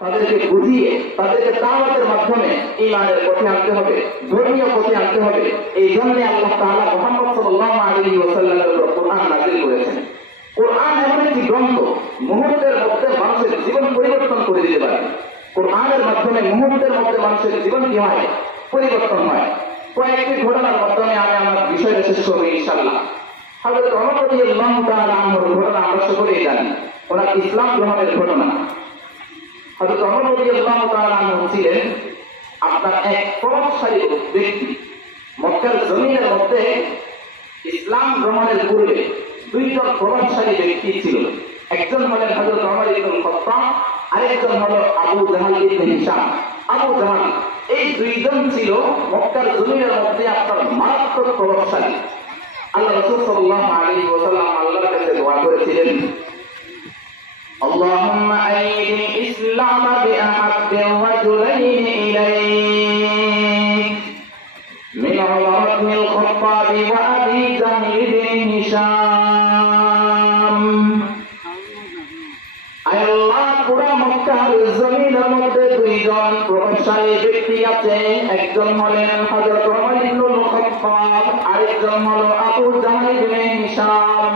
তাদেরকে বুঝিয়ে তাদেরকে দাওয়াতের মাধ্যমে ঈমানের পথে আনতে হবে, ধর্মীয় পথে আনতে হবে। এই জন্য আল্লাহ তাআলা মুহাম্মদ সাল্লাল্লাহু আলাইহি ওয়াসাল্লামের উপর কোরআন নাযিল করেছেন। কোরআন এমন একটি গ্রন্থ, মুহূর্তের মধ্যে মানুষের জীবন পরিবর্তন করে দিতে পারে। কোরআনের মাধ্যমে মুহূর্তের মধ্যে মানুষের জীবন কি হয়? পরিবর্তন হয়। কয়েকটি ঘটনার মাধ্যমে আমি আমার বিষয়টা শেষ করবো ইনশাআল্লাহ। হযরত ওমর রাদিয়াল্লাহু তাআলা আনহুর ঘটনা আমরা সকলেই জানি, ওনার ইসলাম গ্রহণের ঘটনা। হযরত ওমর রাদিয়াল্লাহু তাআলা আনহু ছিলেন আপনার এক প্রভাবশালী ব্যক্তি। মক্কার জমিনের মধ্যে ইসলাম গ্রহণের পূর্বে দুইজন প্রভাবশালী ব্যক্তি ছিল। একজন হলেন হযরত ওমর ইবনুল খাত্তাব, আরেকজন হলো আবু জাহল ইবনে হিশাম। আবু জাহল, এই দুইজন ছিল মক্কার জমিনের মধ্যে আপনার মারাত্মক প্রভাবশালী। আল্লাহ রাসূল সাল্লাল্লাহু আলাইহি ওয়াসাল্লাম আল্লাহর কাছে দোয়া করেছিলেন, اللهم أيد الإسلام بأحب الرجلين إليك من عمر بن الخطاب وأبي جهل بن هشام। আল্লাহ পুরা মক্কার জমিনের মধ্যে দুইজন প্রভাবশালী ব্যক্তি আছে, একজন হলেন হযরত ওমর ইবনুল খাত্তাব, আরেকজন হলো আবু জাহল ইবনে হিশাম।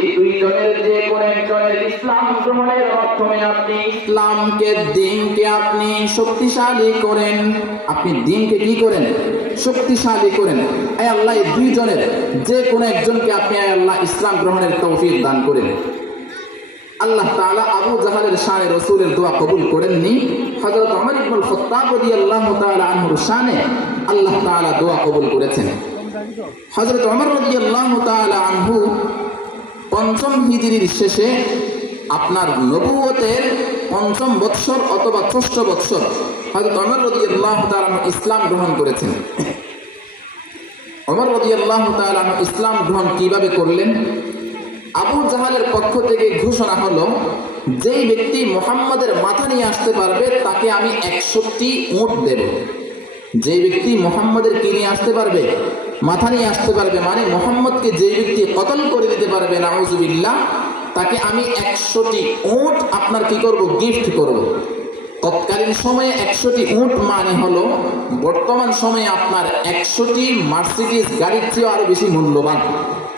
এই দুইজনের যে কোন একজনের ইসলাম গ্রহণের মাধ্যমে আপনি ইসলামকে, দ্বীনকে আপনি শক্তিশালী করেন, আপনি দ্বীনকে কি করেন? শক্তিশালী করেন। আয় আল্লাহ, এই দুইজনের যে কোন একজনকে আপনি আয় আল্লাহ ইসলাম গ্রহণের তৌফিক দান করেন। আল্লাহ তাআলা আবু জাহলের শানে রাসূলের দোয়া কবুল করেননি, হযরত ওমর ইবনুল খাত্তাব রাদিয়াল্লাহু তাআলা আনহুর শানে আল্লাহ তাআলা দোয়া কবুল করেছেন। হযরত ওমর রাদিয়াল্লাহু তাআলা আনহু পঞ্চম হিজরির শেষে আপনার নবুয়তের পঞ্চম বৎসর অথবা ষষ্ঠ বৎসর হযরত ওমর রাদিয়াল্লাহু তাআলা ইসলাম গ্রহণ করেছেন। ওমর রাদিয়াল্লাহু তাআলা ইসলাম গ্রহণ কিভাবে করলেন? আবু জাহলের পক্ষ থেকে ঘোষণা হলো, যেই ব্যক্তি মুহাম্মাদের মাথা নিয়ে আসতে পারবে তাকে আমি 100টি উট দেব। যে ব্যক্তি মুহাম্মাদের কি নিয়ে আসতে পারবে? মাথা নিয়ে আসতে পারবে, মানে মুহাম্মদকে যে ব্যক্তি কতল করে দিতে পারবে, নাউযুবিল্লাহ, তাকে আমি 100টি উট আপনার কি করব? গিফট করব। তৎকালীন সময়ে 100টি উট মানে হলো বর্তমান সময়ে আপনার 100টি মার্সিডিজ গাড়ির চেয়ে আরো বেশি মূল্যবান।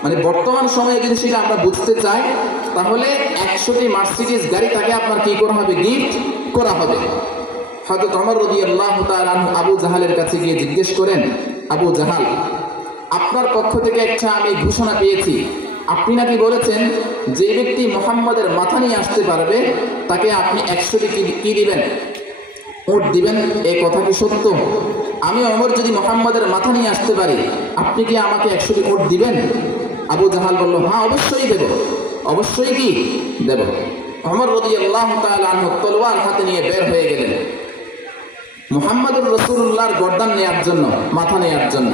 মানে বর্তমান সময়ে যদি সেটা আমরা বুঝতে চাই, তাহলে 100টি মার্সিডিজ গাড়ি তাকে আপনার কি করা হবে? গিফট করা হবে। হযরত ওমর রাদিয়াল্লাহু তাআলা আনহু আবু জাহলের কাছে গিয়ে জিজ্ঞেস করেন, আবু জাহল, আপনার পক্ষ থেকে একটা আমি ঘোষণা পেয়েছি, আপনি নাকি বলেছেন যে ব্যক্তি মুহাম্মাদের মাথা নিয়ে আসতে পারবে তাকে আপনি 100টি কি দিবেন? উট দিবেন। এই কথা কি সত্য? আমি ওমর যদি মুহাম্মাদের মাথা নিয়ে আসতে পারি, আপনি কি আমাকে 100টি উট দিবেন? আবু জাহল বলল, হ্যাঁ অবশ্যই দেব, অবশ্যই কি দেব। ওমর রাদিয়াল্লাহু তাআলা আনহু তলোয়ার হাতে নিয়ে বের হয়ে গেলেন মুহাম্মদুর রাসূলুল্লাহর গর্দান নেয়ার জন্য, মাথা নেয়ার জন্য।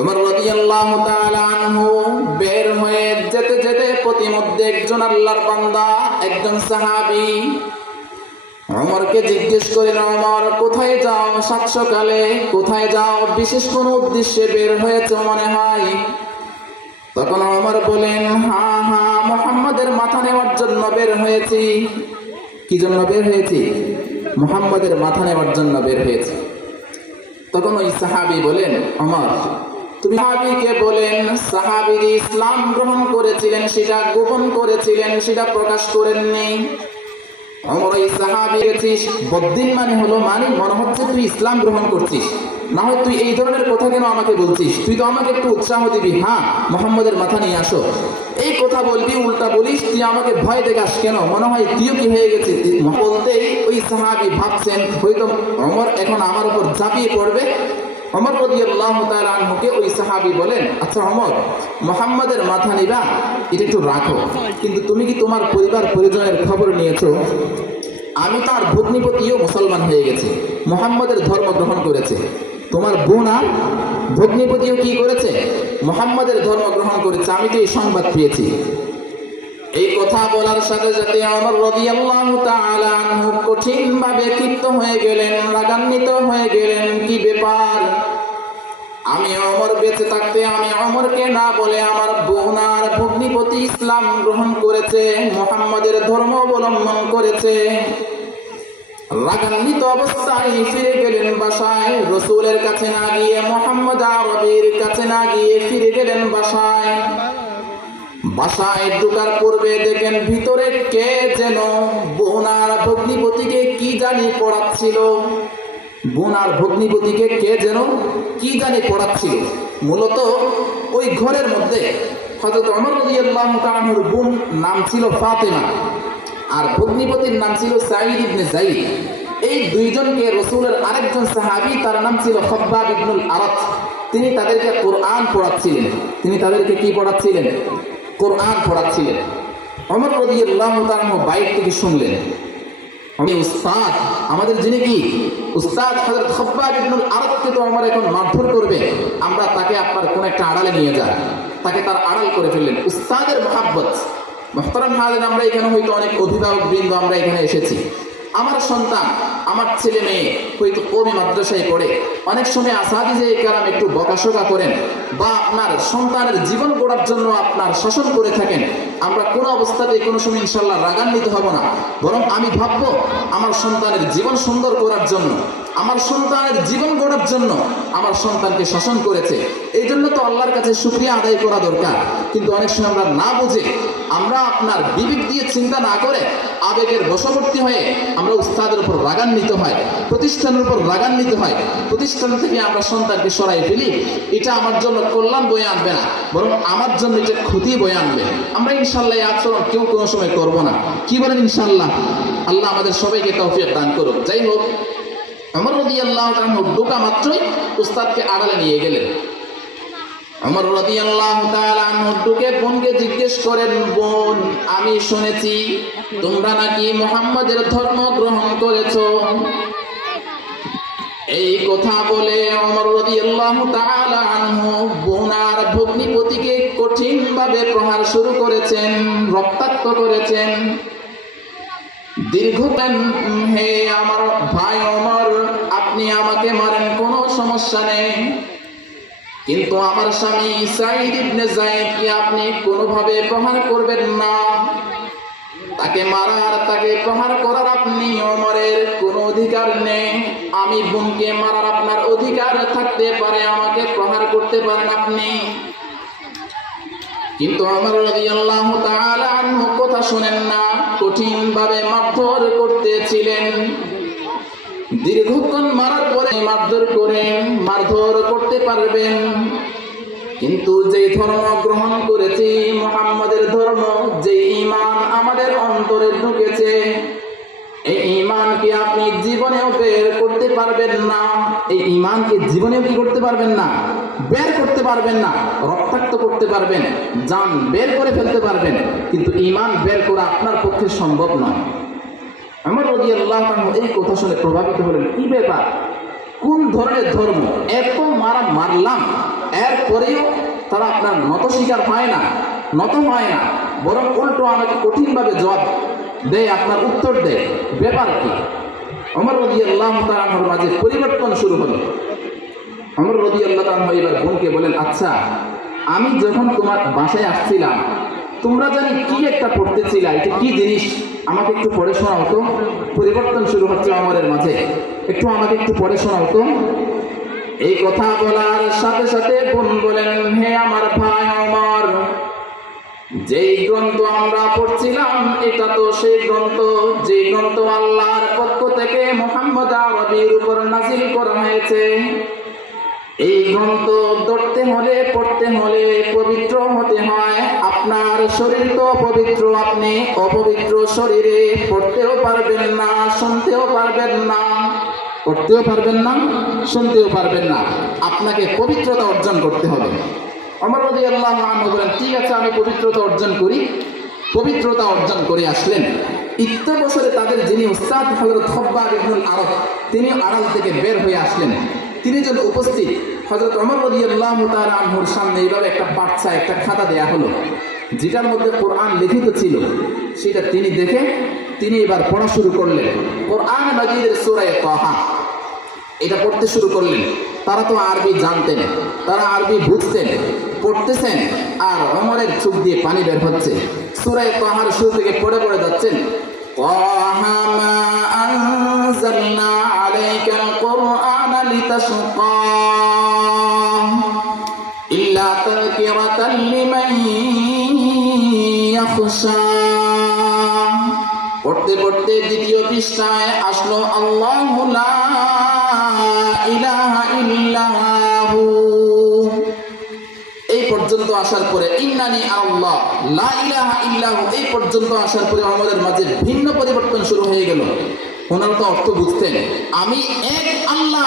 ওমর রাদিয়াল্লাহু তাআলা আনহু বের হয়ে যেতে যেতে প্রতিমধ্যে একজন আল্লাহর বান্দা, একজন সাহাবী ওমরকে জিজ্ঞেস করেন, ওমর কোথায় যাও? সাত সকালে কোথায় যাও? বিশেষ কোনো উদ্দেশ্যে বের হয়েছে মনে হয়। তখন ওমর বলেন, হ্যাঁ হ্যাঁ, মুহাম্মাদের মাথা নেওয়ার জন্য বের হয়েছি। কি জন্য বের হয়েছি? মুহাম্মাদের মাথা নেওয়ার জন্য বের হয়েছি। তখন ওই সাহাবী বলেন, ওমর তুমি সাহাবীকে বলেন, সাহাবী ইসলাম গ্রহণ করেছিলেন সেটা গোপন করেছিলেন, সেটা প্রকাশ করেননি। ওমর ওই সাহাবী গেছিস বদ্দিন মানে হলো, মানে মনে হচ্ছে তুই ইসলাম গ্রহণ করছিস, না হয় তুই এই ধরনের কথা কেন আমাকে বলছিস? তুই তো আমাকে একটু উৎসাহ দিবি, হ্যাঁ মুহাম্মাদের মাথা নিয়ে আসো, এই কথা বলবি, উল্টা বলিস, তুই আমাকে ভয় দেখাস কেন? মনে হয় তুইও কি হয়ে গেছিস? বলতেই ওই সাহাবী ভাবছেন হয়তো ওমর এখন আমার উপর ঝাঁপিয়ে পড়বে। ওমর রাদিয়াল্লাহু তাআলা আনহুকে ওই সাহাবী বলেন, আচ্ছা ওমর, মুহাম্মাদের মাথা নিবা, এটা একটু রাখো, কিন্তু তুমি কি তোমার পরিবার পরিজনের খবর নিয়েছো? আমি তার ভগ্নিপতিও মুসলমান হয়ে গেছে, মুহাম্মাদের ধর্ম গ্রহণ করেছে। তোমার বোন আর ভগ্নিপতিও কি করেছে? মুহাম্মাদের ধর্ম গ্রহণ করেছে। আমি তো এই সংবাদ পেয়েছি। এই কথা বলার সাথে সাথে ওমর রাদিয়াল্লাহু তাআলা আনহু কঠিনভাবে ক্ষিপ্ত হয়ে গেলেন, রাগান্বিত হয়ে গেলেন। কি ব্যাপার? আমি ওমর বেঁচে থাকতে আমি ওমরকে না বলে আমার বোন আর ভগ্নিপতি ইসলাম গ্রহণ করেছে, মুহাম্মাদের ধর্ম অবলম্বন করেছে। রাগান্বিত অবস্থায় ফিরে গেলেন বাসায়, রসুলের কাছে না গিয়ে মুহাম্মদ আরবির কাছে না গিয়ে ফিরে গেলেন বাসায়। বাসায় ঢোকার পূর্বে দেখেন ভিতরে কে যেন বোন আর ভগ্নিপতিকে কি জানি পড়াচ্ছিল। বোন আর ভগ্নিপতিকে কে যেন কি জানি পড়াচ্ছিল। মূলত ওই ঘরের মধ্যে হযরত ওমর রাদিয়াল্লাহু তাআলা আনহুর বোন নাম ছিল ফাতেমা আর ভগ্নিপতির নাম ছিল সাঈদ ইবনে যায়েদ। এই দুইজনকে রাসূলের আরেকজন সাহাবী তার নাম ছিল খাব্বাব ইবনুল আরাত, তিনি তাদেরকে কোরআন পড়াচ্ছিলেন। তিনি তাদেরকে কি পড়াচ্ছিলেন? কোরআন পড়াচ্ছিলেন। ওমর রাদিয়াল্লাহু তাআলা আনহু বাইরে থেকে শুনলেন, আমি উস্তাদ, আমাদের যিনি কি উস্তাদ হযরত খাব্বাব ইবনুল আরাতকে তো ওমর এখন মারধর করবে, আমরা তাকে আপনার কোন একটা আড়ালে নিয়ে যাই। তাকে তার আড়াল করে ফেললেন। উস্তাদের মহব্বত। মুহতারাম হাজিরিন, আমরা এখানে হয়তো অনেক অভিভাবক বৃন্দ আমরা এখানে এসেছি। আমার সন্তান, আমার ছেলে মেয়ে হয়তো কওমি মাদ্রাসায় পড়ে, অনেক সময় আসাদিজে কেরাম একটু বকাশকা করেন বা আপনার সন্তানের জীবন গড়ার জন্য আপনার শাসন করে থাকেন। আমরা কোনো অবস্থাতেই কোনো সময় ইনশাআল্লাহ রাগান্বিত হব না, বরং আমি ভাববো আমার সন্তানের জীবন সুন্দর করার জন্য, আমার সন্তানের জীবন গড়ার জন্য আমার সন্তানকে শাসন করেছে, এই জন্য তো আল্লাহর কাছে শুকরিয়া আদায় করা দরকার। কিন্তু অনেক সময় আমরা না বুঝে, আমরা আপনার বিবেক দিয়ে চিন্তা না করে আবেগের বশবর্তী হয়ে আমরা উস্তাদের উপর রাগান্বিত হয়, প্রতিষ্ঠানের উপর রাগান্বিত হয়, প্রতিষ্ঠান থেকে আমরা সন্তানকে সরাই ফেলি। এটা আমার জন্য কল্যাণ বয়ে আনবে না, বরং আমার জন্য এটা ক্ষতি বয়ে আনবে। আমরা ইনশাআল্লাহ এই আচরণ কেউ কোনো সময় করব না। কি বলেন ইনশাআল্লাহ? আল্লাহ আমাদের সবাইকে তৌফিক দান করুক। যাই হোক, ওমর রাদিয়াল্লাহু তাআলা ঢোকা মাত্রই উস্তাদকে আড়ালে নিয়ে গেলেন। ওমর রাদিয়াল্লাহু তাআলা আনহু ঢুকে বোনকে জিজ্ঞেস করেন, বোন, আমি শুনেছি তোমরা নাকি মুহাম্মাদের ধর্ম গ্রহণ করেছো। এই কথা বলে ওমর রাদিয়াল্লাহু তাআলা আনহু বোন আর ভগ্নিপতিকে কঠিনভাবে প্রহার শুরু করেছেন, রক্তাক্ত করেছেন। দীর্ঘকাল, হে আমার ভাই ওমর, আপনি আমাকে মারেন, কোনো সমস্যা নেই, কিন্তু আমার স্বামী সাঈদ ইবনে যায়েদকে আপনি কোনোভাবে প্রহার করবেন না। তাকে মারার, তাকে প্রহার করার আপনি ওমরের কোনো অধিকার নেই। আমি বোনকে মারার আপনার অধিকার থাকতে পারে, আমাকে প্রহার করতে পারেন আপনি। কিন্তু ওমর রাদিয়াল্লাহু তাআলা আনহু কথা শুনেন না, কঠিনভাবে মারধর করতেছিলেন। দীর্ঘক্ষণ মারার পরে মারধর করতে পারবেন, কিন্তু যে ধর্ম গ্রহণ করেছি মুহাম্মাদের ধর্ম, যে ঈমান আমাদের অন্তরে ঢুকেছে, এই ঈমানকে আপনি জীবনেও বের করতে পারবেন না। এই ঈমানকে জীবনেও কি করতে পারবেন না? বের করতে পারবেন না। রক্তাক্ত করতে পারবেন, জান বের করে ফেলতে পারবেন, কিন্তু ঈমান বের করা আপনার পক্ষে সম্ভব নয়। ওমর রাদিয়াল্লাহু আনহু এই কথা শুনে প্রভাবিত হলেন। কি ব্যাপার? কোন ধরনের ধর্ম? এত মারলাম, এরপরেও তারা আপনার নত স্বীকার হয় না, নত হয় না, বরং উল্টো আমাকে কঠিনভাবে জবাব দেয়, আপনার উত্তর দেয়। ব্যাপার কি? ওমর রাদিয়াল্লাহু তাআলা আনহুর মাঝে পরিবর্তন শুরু হলো। ওমর রাদিয়াল্লাহু তাআলা আনহু এবার বোনকে বলেন, আচ্ছা, আমি যখন তোমার বাসায় আসছিলাম, তোমরা জানি কি একটা পড়তেছিলা, এটা কি জিনিস? আমাকে একটু পড়ে শোনাও তো। পরিবর্তন শুরু হচ্ছে ওমরের মাঝে, একটু আমাকে একটু পড়ে শোনাও তো। এই কথা বলার সাথে সাথে বোন বলেন, হে আমার ভাই ওমর, যেই গ্রন্থ আমরা পড়ছিলাম এটা তো সেই গ্রন্থ, যে গ্রন্থ আল্লাহর পক্ষ থেকে মুহাম্মদ আরবির উপর নাযিল করা হয়েছে। এই গ্রন্থ ধরতে হলে, পড়তে হলে পবিত্র হতে হয়। আপনার শরীর তো পবিত্র, আপনি অপবিত্র শরীরে পড়তেও পারবেন না, শুনতেও পারবেন না। পড়তেও পারবেন না, শুনতেও পারবেন না। আপনাকে পবিত্রতা অর্জন করতে হবে। ওমর রাদিয়াল্লাহু আনহু বলেন, ঠিক আছে, আমি পবিত্রতা অর্জন করি। পবিত্রতা অর্জন করে আসলেন। ইত্যা বছরে তাদের যিনি উস্তাদ হযরত খাব্বাব ইবনুল আরাত, তিনি আড়াল থেকে বের হয়ে আসলেন। তিনি যখন উপস্থিত, হযরত ওমর রাদিয়াল্লাহু তাআলা আনহুর সামনে এইভাবে একটা পাঠচা, একটা খাতা দেয়া হলো, যেটার মধ্যে কোরআন লিখিত ছিল। সেটা তিনি দেখে তিনি এবার পড়া শুরু করলেন। কোরআন মাজিদের সূরা তাহা এটা পড়তে শুরু করলেন। তারা তো আরবি জানতেন, তারা আরবি বুঝতেন, পড়তেছেন, আর ওমরের চোখ দিয়ে পানি বের হচ্ছে। সূরা তাহার শুরু থেকে পড়ে পড়ে যাচ্ছেন, তাহা মা আনজালনা আলাইকাল কুরআনা লিতাশকা ইল্লা তাযকিরাতাল লিমান ইয়াখশা। পড়তে পড়তে দ্বিতীয় পৃষ্ঠায় আসলো আল্লাহু লা ইলাহা ইল্লাহু। এই পর্যন্ত আসার পরে ইন্নানি আল্লাহ লা ইলাহা ইল্লাহু এই পর্যন্ত আসার পরে আমাদের মাঝে ভিন্ন পরিবর্তন শুরু হয়ে গেল। ওনারা তো অর্থ বুঝতেন, আমি এক আল্লাহ,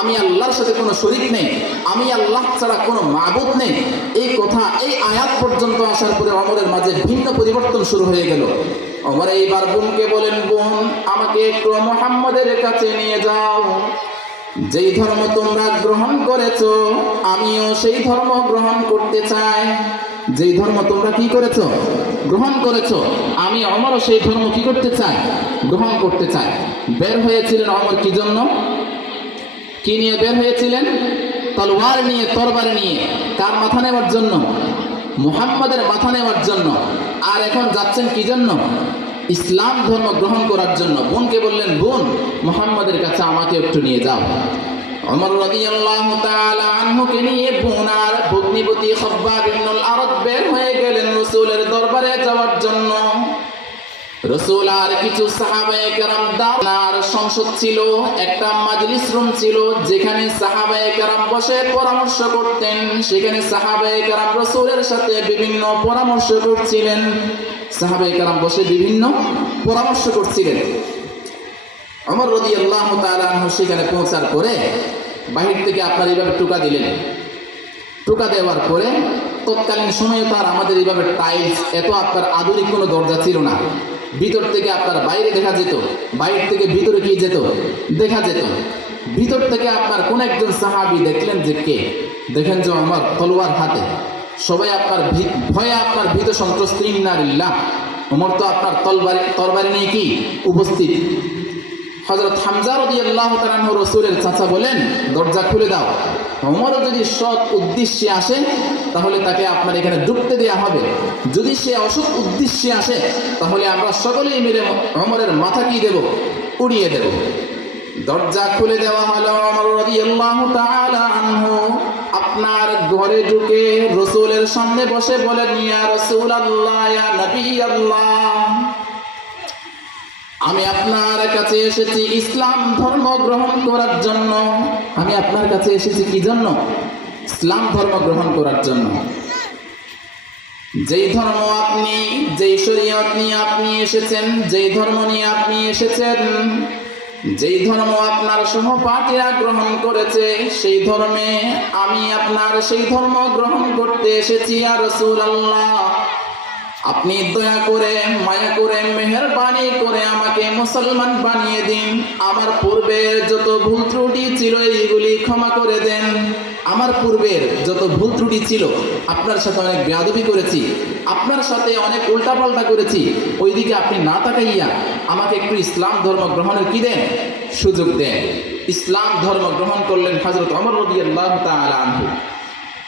আমি আল্লাহর সাথে কোনো শরীক নেই, আমি আল্লাহ ছাড়া কোনো মাবুদ নেই। এই কথা এই আয়াত পর্যন্ত আসার পরে আমাদের মাঝে ভিন্ন পরিবর্তন শুরু হয়ে গেল। ওমর এইবার বোনকে বলেন, বোন আমাকে একটু মুহাম্মদের কাছে নিয়ে যাও। যেই ধর্ম তোমরা গ্রহণ করেছো আমিও সেই ধর্ম গ্রহণ করতে চাই। যেই ধর্ম তোমরা কি করেছো? গ্রহণ করেছো। আমি ওমরও সেই ধর্ম কি করতে চাই? গ্রহণ করতে চাই। বের হয়েছিলেন ওমর কি জন্য? কি নিয়ে বের হয়েছিলেন? তলোয়ার নিয়ে, তরবারি নিয়ে। কার মাথা নেওয়ার জন্য? মুহাম্মাদের মাথা নেওয়ার জন্য। আর এখন যাচ্ছেন কি জন্য? ইসলাম ধর্ম গ্রহণ করার জন্য। বোনকে বললেন, বোন মুহাম্মাদের কাছে আমাকে একটু নিয়ে যাও। ওমর রাদিয়াল্লাহু তাআলা আনহুকে নিয়ে বোন আর ভগ্নিপতি খাব্বাব ইবনুল আরাদ বের হয়ে গেলেন রাসূলের দরবারে যাওয়ার জন্য। রাসূল আর কিছু সাহাবায়ে কেরাম দাওয়ার সংসদ ছিল, একটা মাজলিস রুম ছিল যেখানে সাহাবায়ে কেরাম বসে পরামর্শ করতেন। সেখানে সাহাবায়ে কেরাম রাসূলের সাথে বিভিন্ন পরামর্শ করছিলেন। সাহাবায়ে কেরাম বসে বিভিন্ন পরামর্শ করছিলেন। ওমর রাদিয়াল্লাহু তাআলা আনহু সেখানে পৌঁছার পরে বাহির থেকে আপনার এইভাবে টোকা দিলেন। টোকা দেওয়ার পরে তৎকালীন সময়ে তো আর আমাদের এইভাবে টাইলস, এত আপনার আধুনিক কোনো দরজা ছিল না। ভিতর থেকে আপনার বাইরে দেখা যেত, বাইরে থেকে ভিতরে কি যেত দেখা যেত। ভিতর থেকে আপনার কোন একজন সাহাবী দেখলেন যে কে, দেখেন যে ওমর তলোয়ার হাতে। সবাই আপনার ভয়ে আপনার ভীত সন্ত্রস্ত, ইন্না লিল্লাহ। ওমর তো আপনার তরবারি নিয়ে কি উপস্থিত। হযরত হামজা রাদিয়াল্লাহু তাআলা আনহু রাসূলের চাচা বলেন, দরজা খুলে দাও। ওমরও যদি সৎ উদ্দেশ্যে আসে তাহলে তাকে আপনার এখানে ঢুকতে দেওয়া হবে। যদি সে অসৎ উদ্দেশ্যে আসে তাহলে আমরা সকলেই মিলে ওমরের মাথা কি দেব? উড়িয়ে দেব। দরজা খুলে দেওয়া হলো। ওমর রাদিয়াল্লাহু তাআলা আনহু আপনার ঘরে ঢুকে রাসূলের সামনে বসে বলেন, ইয়া রাসূলুল্লাহ, ইয়া নবী আল্লাহ, আমি আপনার কাছে এসেছি ইসলাম ধর্ম গ্রহণ করার জন্য। আমি আপনার কাছে এসেছি কি জন্য? ইসলাম ধর্ম গ্রহণ করার জন্য। যেই ধর্ম আপনি, যেই শরীয়ত নিয়ে আপনি এসেছেন, যেই ধর্ম নিয়ে আপনি এসেছেন, যেই ধর্ম আপনার সহপাঠীরা গ্রহণ করেছে, সেই ধর্মে আমি আপনার সেই ধর্ম গ্রহণ করতে এসেছি। ইয়া রাসূলুল্লাহ, আপনি দয়া করে, মায়া করে, মেহেরবানি করে আমাকে মুসলমান বানিয়ে দিন। আমার পূর্বের যত ভুল ত্রুটি ছিল এইগুলি ক্ষমা করে দেন। আমার পূর্বের যত ভুল ত্রুটি ছিল, আপনার সাথে অনেক বেয়াদবি করেছি, আপনার সাথে অনেক উল্টাপাল্টা করেছি, ওইদিকে আপনি না তাকাইয়া আমাকে একটু ইসলাম ধর্ম গ্রহণের কি দেন? সুযোগ দেন। ইসলাম ধর্ম গ্রহণ করলেন হযরত ওমর রাদিয়াল্লাহু তাআলা আনহু।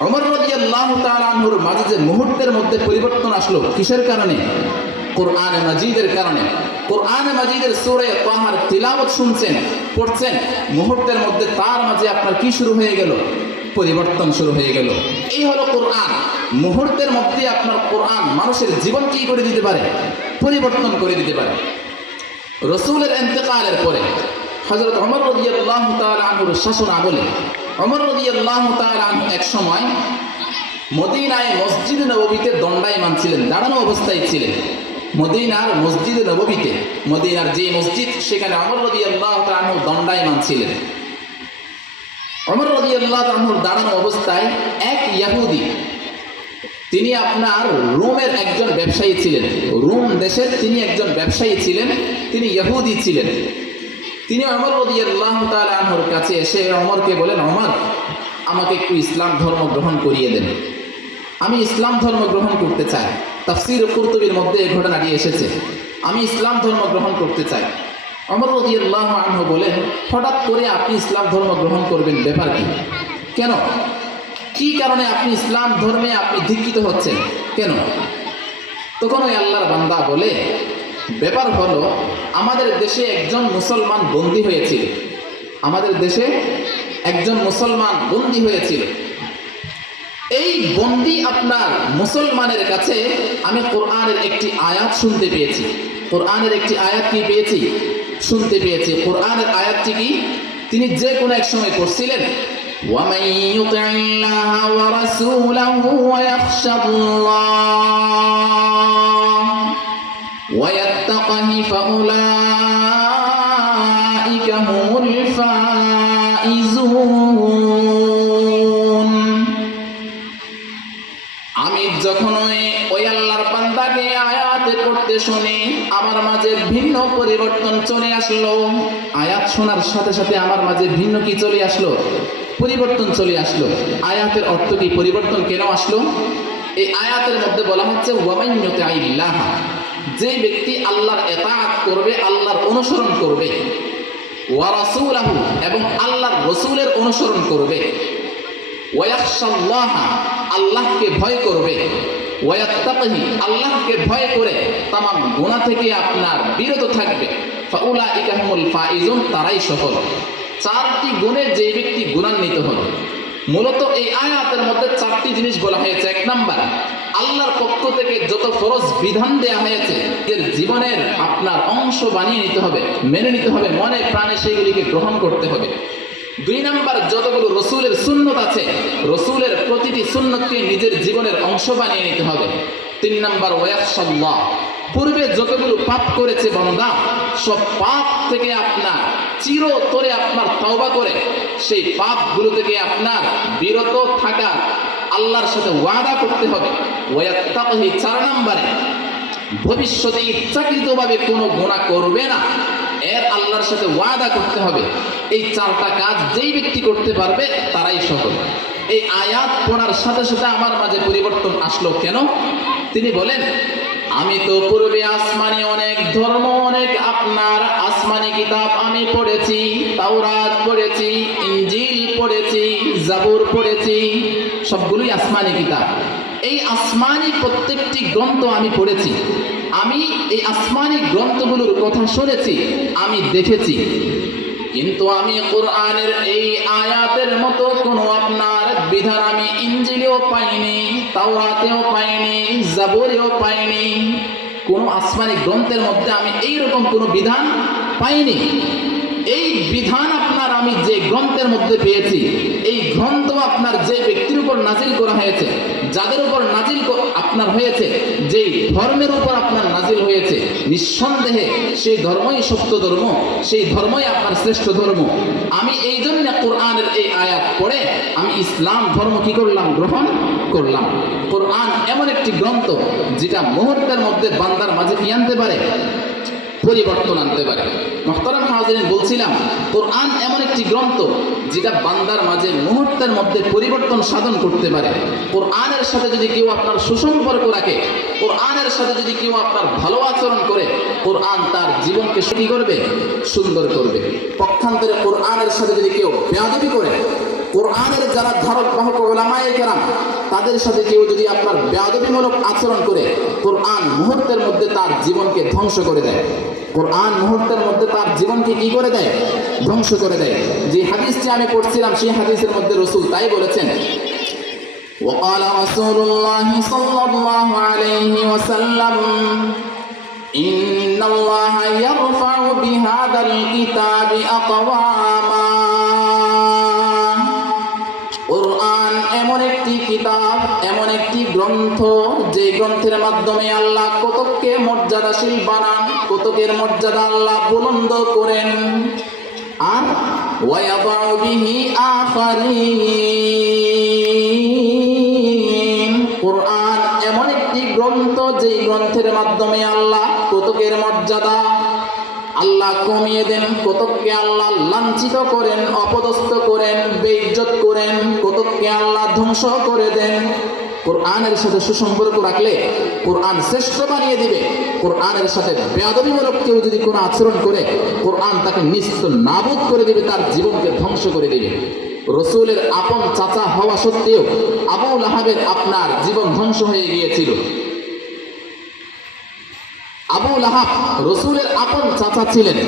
ওমর রাদিয়াল্লাহু তাআলা আনহুর মাঝে যে মুহূর্তের মধ্যে পরিবর্তন আসলো, কিসের কারণে? কোরআনে মাজিদের কারণে। কোরআনে মাজিদের সূরা তাহার তিলাওয়াত শুনছেন, পড়ছেন, মুহূর্তের মধ্যে তার মাঝে আপনার কি শুরু হয়ে গেল? পরিবর্তন শুরু হয়ে গেল। এই হলো কোরআন। মুহূর্তের মধ্যে আপনার কোরআন মানুষের জীবন কি করে দিতে পারে? পরিবর্তন করে দিতে পারে। রাসূলের ইন্তেকালের পরে হযরত ওমর রাদিয়াল্লাহু তাআলা আনহুর শাসন আমলে ওমর রাদিয়াল্লাহু তাআলা আনহু এক সময় মদিনায় মসজিদে নববীতে দণ্ডায়মান ছিলেন, দাঁড়ানো অবস্থায় ছিলেন। মদিনার মসজিদে নববীতে, মদিনার যে মসজিদ, সেখানে ওমর রাদিয়াল্লাহু তাআলা আনহু দণ্ডায়মান ছিলেন। ওমর রাদিয়াল্লাহু আনহুর দাঁড়ানো অবস্থায় এক ইহুদি, তিনি আপনার রোমের একজন ব্যবসায়ী ছিলেন, রোম দেশের তিনি একজন ব্যবসায়ী ছিলেন, তিনি ইহুদি ছিলেন। তিনি ওমর রাদিয়াল্লাহু তাআলা আনহুর কাছে এসে ওমরকে বলেন, ওমর, আমাকে একটু ইসলাম ধর্ম গ্রহণ করিয়ে দেন, আমি ইসলাম ধর্ম গ্রহণ করতে চাই। তাফসীর কুরতুবীর মধ্যে এই ঘটনাটি এসেছে, আমি ইসলাম ধর্ম গ্রহণ করতে চাই। ওমর রাদিয়াল্লাহু আনহু বলেন, হঠাৎ করে আপনি ইসলাম ধর্ম গ্রহণ করবেন, ব্যাপার কি? কেন, কি কারণে আপনি ইসলাম ধর্মে আপনি দীক্ষিত হচ্ছেন কেন? তখন ওই আল্লাহর বান্দা বলে, ব্যাপার হলো আমাদের দেশে একজন মুসলমান বন্দী হয়েছিল, আমাদের দেশে একজন মুসলমান বন্দী হয়েছিল। এই বন্দী আপনার মুসলমানের কাছে আমি কোরআনের একটি আয়াত শুনতে পেয়েছি। কোরআনের একটি আয়াত কি পেয়েছি? শুনতে পেয়েছি। কোরআনের আয়াতটি কি? তিনি যে কোনো এক সময় পড়ছিলেন, وَمَن يُطِعِ اللَّهَ وَرَسُولَهُ وَيَخْشَ اللَّهَ وَيَتَّقْهِ فَأُولَٰئِكَ هُمُ الْفَائِزُونَ। আমি যখন ওই আল্লাহর বান্দাকে আয়াতে পড়তে শুনি, আমার মাঝে ভিন্ন পরিবর্তন চলে আসলো। আয়াত শোনার সাথে সাথে আমার মাঝে ভিন্ন কি চলে আসলো? পরিবর্তন চলে আসলো। আয়াতের অর্থ কি? পরিবর্তন কেন আসলো? এই আয়াতের মধ্যে বলা হচ্ছে ওয়ামান ইউতিইল্লাহ, যে ব্যক্তি আল্লাহর ইতাআত করবে, আল্লাহর অনুসরণ করবে, ওয়া রাসূলাহু, এবং আল্লাহর রাসূলের অনুসরণ করবে, ওয়া ইয়াখশাল্লাহ, আল্লাহকে ভয় করবে, ওয়া ইয়াত্তাকি, আল্লাহকে ভয় করে তামাম গুনাহ থেকে আপনার বিরত থাকবে, ফাউলাইকা হুমুল ফাইজুন, তারাই সফল। চারটি গুণে যে ব্যক্তি গুণান্বিত হবে। মূলত এই আয়াতের মধ্যে চারটি জিনিস বলা হয়েছে। এক নাম্বার, আল্লাহর পক্ষ থেকে যত ফরজ বিধান দেয়া হয়েছে এর জীবনের আপনার অংশ বানিয়ে নিতে হবে, মেনে নিতে হবে, মনে প্রাণে সেগুলিকে গ্রহণ করতে হবে। দুই নাম্বার, যতগুলো রসুলের সুন্নত আছে, রসুলের প্রতিটি সুন্নতকে নিজের জীবনের অংশ বানিয়ে নিতে হবে। তিন নাম্বার, ওয়ায়াখশাল্লাহ, পূর্বে যতগুলো পাপ করেছে বান্দা, সব পাপ থেকে আপনার চিরতরে আপনার তওবা করে সেই পাপগুলো থেকে আপনার বিরত থাকা, আল্লাহর সাথে ওয়াদা করতে হবে। ওয়ায়াত্তাকি, চার নম্বরে, ভবিষ্যতে ইচ্ছাকৃতভাবে কোনো গুনাহ করবে না, এর আল্লাহর সাথে ওয়াদা করতে হবে। এই চারটা কাজ যেই ব্যক্তি করতে পারবে তারাই সফল। এই আয়াত পড়ার সাথে সাথে আমার মাঝে পরিবর্তন আসলো কেন? তিনি বলেন, আমি তো পূর্বে আসমানি অনেক ধর্ম, অনেক আপনার আসমানি কিতাব আমি পড়েছি, তাওরাত পড়েছি, ইনজিল পড়েছি, জাবুর পড়েছি, সবগুলোই আসমানি কিতাব। এই আসমানি প্রত্যেকটি গ্রন্থ আমি পড়েছি, আমি এই আসমানি গ্রন্থগুলোর কথা শুনেছি, আমি দেখেছি, কিন্তু আমি কোরআনের এই আয়াতের মতো কোনো আপনার বিধান আমি ইনজিলেও পাইনি, তাওরাতেও পাইনি, জাবুরেও পাইনি। কোনো আসমানি গ্রন্থের মধ্যে আমি এইরকম কোনো বিধান পাইনি। এই বিধান আপনার আমি যে গ্রন্থের মধ্যে পেয়েছি, এই গ্রন্থ আপনার যে ব্যক্তির উপর নাজিল করা হয়েছে, যাদের উপর নাজিল আপনার হয়েছে, যেই ধর্মের উপর আপনার নাজিল হয়েছে, নিঃসন্দেহে সেই ধর্মই সত্য ধর্ম, সেই ধর্মই আপনার শ্রেষ্ঠ ধর্ম। আমি এই জন্য কোরআনের এই আয়াত পড়ে আমি ইসলাম ধর্ম কি করলাম? গ্রহণ করলাম। কোরআন এমন একটি গ্রন্থ যেটা মুহূর্তের মধ্যে বান্দার মাঝে কি আনতে পারে? পরিবর্তন আনতে পারে। মুহতারাম হাজিরিন, বলছিলাম কোরআন এমন একটি গ্রন্থ যেটা বান্দার মাঝে মুহূর্তের মধ্যে পরিবর্তন সাধন করতে পারে। কোরআনের সাথে যদি কেউ আপনার সুসম্পর্ক রাখে, কোরআনের সাথে যদি কেউ আপনার ভালো আচরণ করে, কোরআন তার জীবনকে সুখী করবে, সুন্দর করবে। পক্ষান্তরে কোরআনের সাথে যদি কেউ বেয়াদবি করে, কোরআনের যারা ধারক বাহক উলামায়ে কেরাম, তাদের সাথে কেউ যদি আপনার বেয়াদবিমূলক আচরণ করে, কোরআন মুহূর্তের মধ্যে তার জীবনকে ধ্বংস করে দেয়। কোরআন মুহূর্তের মধ্যে তার জীবনকে কি করে দেয়? ধ্বংস করে দেয়। যে হাদিসটি আমি পড়ছিলাম, সেই হাদিসের মধ্যে রাসূল তাই বলেছেন, وقال رسول الله صلى الله عليه وسلم إن الله يرفع بهذا الكتاب أقواما। কোরআন এমন একটি কিতাব, এমন একটি গ্রন্থ, যে গ্রন্থের মাধ্যমে আল্লাহ কতককে মর্যাদাশীল বানান, কতকের মর্যাদা আল্লাহ বুলন্দ করেন, আর ওয়ায়াদাউ বিহি আখারিন। কোরআন এমন একটি গ্রন্থ, যেই গ্রন্থের মাধ্যমে আল্লাহ কতকের মর্যাদা আল্লাহ কমিয়ে দেন, কতককে আল্লাহ লাঞ্ছিত করেন, অপদস্থ করেন, বেইজ্জত করেন, কতককে আল্লাহ ধ্বংস করে দেন। কোরআনের সাথে সুসম্পর্ক রাখলে কোরআন শ্রেষ্ঠ বানিয়ে দিবে। কোরআনের সাথে বেয়াদবিমূলক কেউ যদি কোনো আচরণ করে, কোরআন তাকে নিস্ত নাবুদ করে দিবে, তার জীবনকে ধ্বংস করে দিবে। রসুলের আপন চাচা হওয়া সত্ত্বেও আবু লাহাবের আপনার জীবন ধ্বংস হয়ে গিয়েছিল। আবু লাহাব রসুলের আপন চাচা ছিলেন,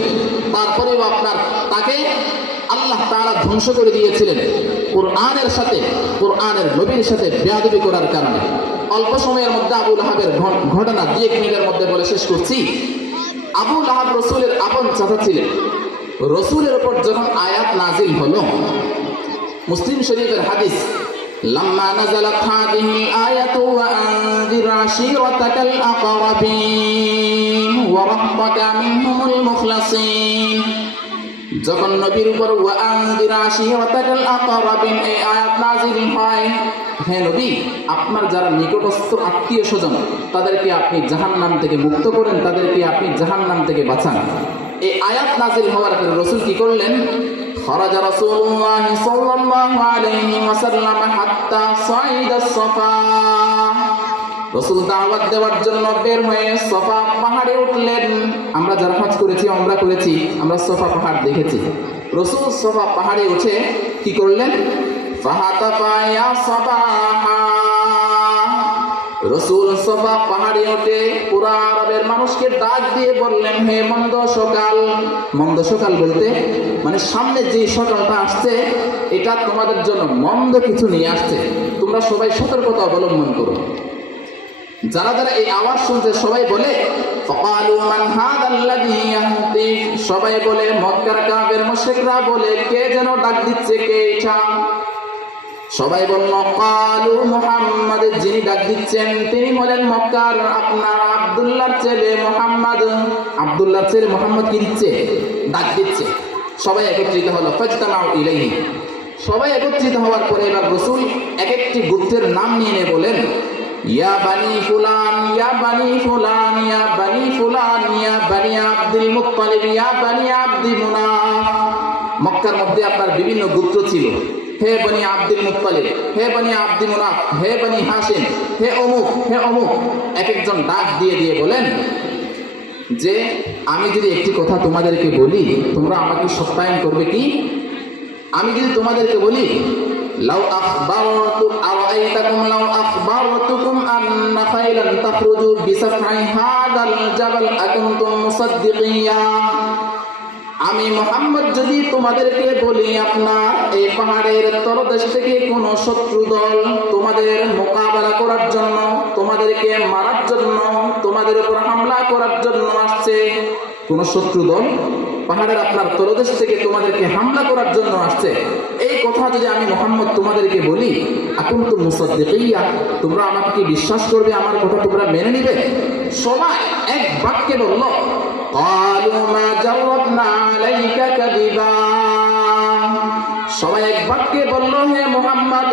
তারপরেও আপনার তাকে আল্লাহ তাআলা ধ্বংস করে দিয়েছিলেন কোরআনের সাথে, কোরআনের নবীর সাথে বেয়াদবি করার কারণে। অল্প সময়ের মধ্যে আবু লাহাবের ঘটনা 2 মিনিটের মধ্যে বলে শেষ করছি। আবু লাহাব রসুলের আপন চাচা ছিলেন। রসুলের উপর যখন আয়াত নাজিল হলো, মুসলিম শরীফের হাদিস, লাম্মা নাযালাত হাদিহি আয়াতু ওয়া আনযির আশীরাতাকাল আকরাবিন ওয়া রাহমাকা মিনহুমুল মুখলাসিন। যখন নবীর উপর ওয়া আনযির আশীরাতাকাল আকরাবিন এই আয়াত নাযিল হয়, হে নবী, আপনার যারা নিকটস্থ আত্মীয় স্বজন তাদেরকে আপনি জাহান্নাম থেকে মুক্ত করেন, তাদেরকে আপনি জাহান্নাম থেকে বাঁচান। এই আয়াত নাযিল হওয়ার পরে রাসূল কি করলেন? খরাজা রাসূলুল্লাহ সাল্লাল্লাহু আলাইহি ওয়াসাল্লাম হাত্তা সাইদা সাফা। রাসূল দাওয়াত দেওয়ার জন্য বের হয়ে সাফা পাহাড়ে উঠলেন। আমরা যারা হজ করেছি, উমরা করেছি, আমরা সাফা পাহাড় দেখেছি। রাসূল সাফা পাহাড়ে উঠে কি করলেন? ফাহাতাফা ইয়া সাবাহা। রাসূল সাফা পাহাড়ে উঠে পুরা আরবের মানুষকে ডাক দিয়ে বললেন, হে মন্দ সকাল। মন্দ সকাল বলতে মানে সামনে যে সকালটা আসছে এটা তোমাদের জন্য মন্দ কিছু নিয়ে আসছে, তোমরা সবাই সতর্কতা অবলম্বন করো। যারা যারা এই আওয়াজ শুনছে সবাই বলে ফাকালু মান হাদাল্লাযী ইয়াহতি। সবাই বলে, মক্কার কাফের মুশরিকরা বলে, কে যেন ডাক দিচ্ছে, কে এটা? সবাই বলল, কালু মুহাম্মদ, যিনি ডাক দিচ্ছেন তিনি হলেন মক্কার আপনার আব্দুল্লাহর ছেলে মুহাম্মদ। আব্দুল্লাহর ছেলে মুহাম্মদ কি দিচ্ছে? ডাক দিচ্ছে। সবাই একত্রিত হলো, ফাজতামাউ ইলাইহি। সবাই একত্রিত হওয়ার পরে এবার রাসূল এক একটি গোত্রের নাম নিয়ে বলেন, ইয়া বানি ফুলান, ইয়া বানি ফুলান, ইয়া বানি ফুলান, ইয়া বানি আব্দুল মুত্তালিব, ইয়া বানি আব্দি মুনাফ। মক্কার মধ্যে আপনার বিভিন্ন গোত্র ছিল। হে বনি আব্দুল মুত্তালিব, হে বনি আব্দি মুনাফ, হে বনি হাশিম, হে অমুক, হে অমুক। এক একজন ডাক দিয়ে দিয়ে বলেন যে আমি যদি একটি কথা তোমাদেরকে বলি তোমরা আমাকে সত্যায়ন করবে কি? আমি যদি তোমাদেরকে বলি লাউ আখবারতু আরাইতাকুম লাউ আখবারতুকুম আন্না খাইলান তাখরুজু বিসাফাই হাদাল জাবাল আকুনতুম মুসাদ্দিকিয়া। আমি মুহাম্মদ যদি তোমাদেরকে বলি আপনার এই পাহাড়ের তলদেশ থেকে কোন শত্রু দল তোমাদের মোকাবেলা করার জন্য, তোমাদেরকে মারার জন্য, তোমাদের উপর হামলা করার জন্য আসছে, কোন শত্রু দল পাহাড়ের আপনার তলদেশ থেকে তোমাদেরকে হামলা করার জন্য আসছে, এই কথা যদি আমি মুহাম্মদ তোমাদেরকে বলি, আকুনতুম মুসাদ্দিকিয়া, তোমরা আমাকে কি বিশ্বাস করবে? আমার কথা তোমরা মেনে নিবে? সবাই এক বাক্যে বলল, قالوا ما جربنا عليك كذبا। সবাই এক বাক্যে বলল, হে মুহাম্মদ,